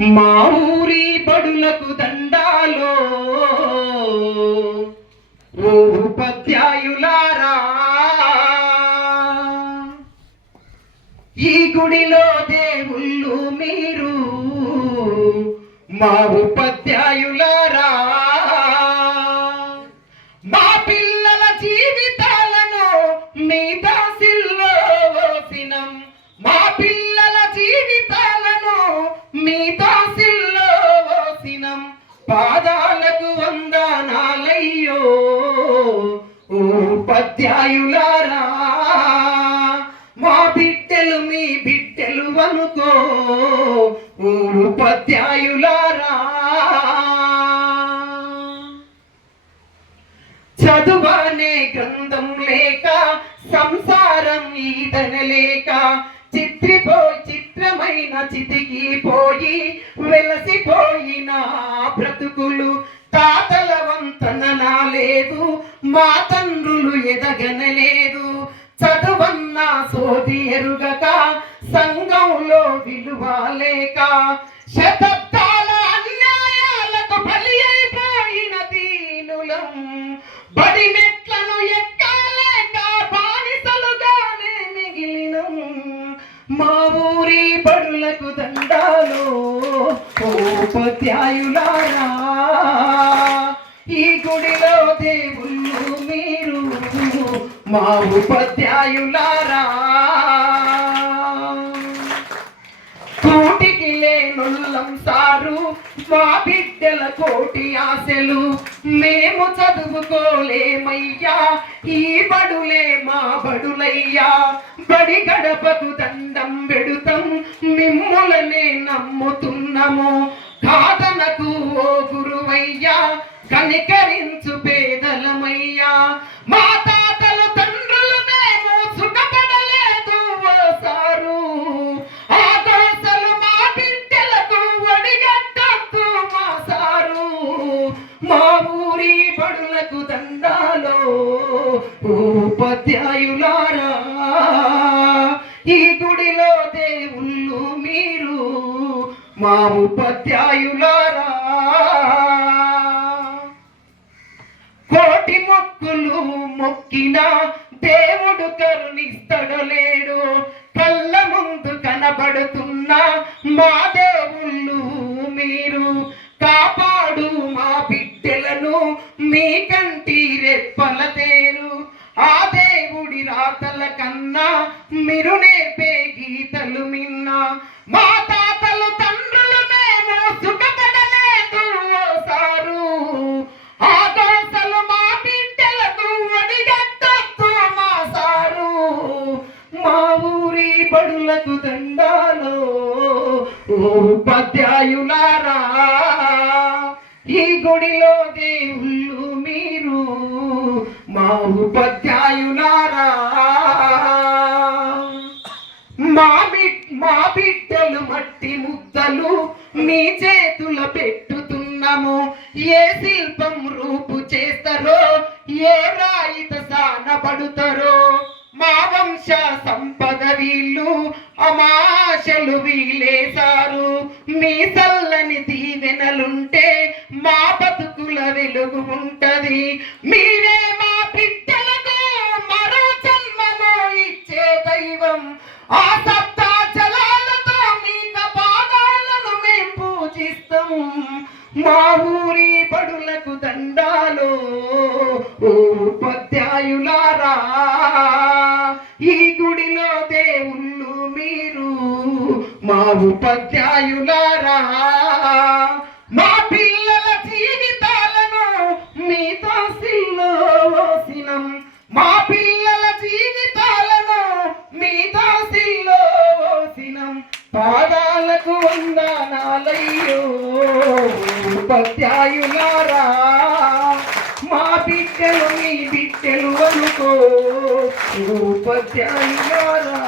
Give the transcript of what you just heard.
మా ఊరి బడులకు దండాలో ఓ ఉపాధ్యాయులారా, ఈ గుడిలో దేవుళ్ళు మీరు మా ఉపాధ్యాయులారా. మా పిల్లల జీవితాలను మీ దాసిల్లో ఓసినం, మా పిల్లల జీవితాలను మీ దాసిల్లో ఓసినం. పాదాలకు వందనాలయ్యో ఓ ఉపాధ్యాయులారా, మా బిడ్డలు మీ బిడ్డలు అనుకో ఓ ఉపాధ్యాయులారా. చదువనే గ్రంథం లేక సంసారం ఈదనలేక చిత్రమైన చితికిపోయి వెలసిపోయిన బ్రతుకులు. తాతల వంతన లేదు, మా తండ్రులు ఎదగనలేదు. చదువన్న సోది ఎరుగక సంఘంలో విలువ లేక శతాబ్దాల అన్యాయాలకు బలి అయిపోయిన దీనులం. బడి మెట్లను ఎక్కలేక బానిసలుగానే మిగిలినం. మా ఊరి బడులకు దండాలో ఉపాధ్యాయులారా, ఈ గుడిలో దేవుళ్ళు మీరు మా ఉపాధ్యాయులారా. కోటికి లేనుల్లం సారు, మా బిడ్డల కోటి ఆశలు. మేము చదువుకోలేమయ్యా, ఈ బడులే మా బడులయ్యా. బడి గడపకు దండం పెడుతాం, మిమ్ములనే నమ్ముతున్నాము. కాదనకు ఓ గురువయ్యా, కనికరించు పేదలమయ్యా. మా తాతలు తండ్రులు మేము సుఖపడలేదు ఓ సారు, ఆ దోసలు మా బిడ్డలకు ఒడిగట్టద్దు మా సారు. మా ఊరి బడులకు దండాలో ఉపాధ్యాయులారా, ఈ గుడిలో దేవుళ్ళు మీరు మా ఉపాధ్యాయులారా. కోటి మొక్కులు మొక్కినా దేవుడు కరుణిస్తడలేడు. కళ్ళ ముందు కనబడుతున్న మా దేవుళ్ళు మీరు. కాపాడు మా బిడ్డలను మీ కంటి రెప్పల తేరు. ఆ దేవుడి రాతల కన్నా మీరు నేర్పే గీతలు మిన్నా. మా తాతలు తండ్రులు మేము సుఖపడలేదు ఓ సారు, ఆ దోసలు మా బిడ్డలకు ఒడిగట్టొద్దు మా సారు. మా ఊరి బడులకు దండాలో ఉపాధ్యాయులారా, ఈ గుడిలో దేవుళ్ళు మీరు మా ఉపాధ్యాయులారా. మా బిడ్డలు మట్టి ముద్దలు మీ చేతుల పెట్టుతున్నాము. ఏ శిల్పం రూపు చేస్తారో, ఏ రాయిత సానబడుతారో. మా వంశ సంపద వీళ్ళు, అమాశలు వీలేశారు. మీ చల్లని దీవెనలుంటే మా బతుకుల వెలుగు ఉంటది. మీరే మా బిడ్డలకు మరో జన్మను ఇచ్చే దైవం. ఆ సప్తా జలాలతో మీ పాదాలను మేం పూజిస్తాం. మా ఊరి బడులకు దండాలో ఉపాధ్యాయులారా, ఈ గుడిలో దేవుళ్ళు మీరు మా ఉపాధ్యాయులారా. మా పిల్లల జీవితాలను మీ దాసిల్లో ఓసినం, మా పిల్లల జీవితాలను మీ దాసిల్లో ఓసినం. పాదాలకు వందనాలయ్యో ఉపాధ్యాయులారా, మా బిడ్డలు మీ బిడ్డలు అనుకో ఉపాధ్యాయులారా.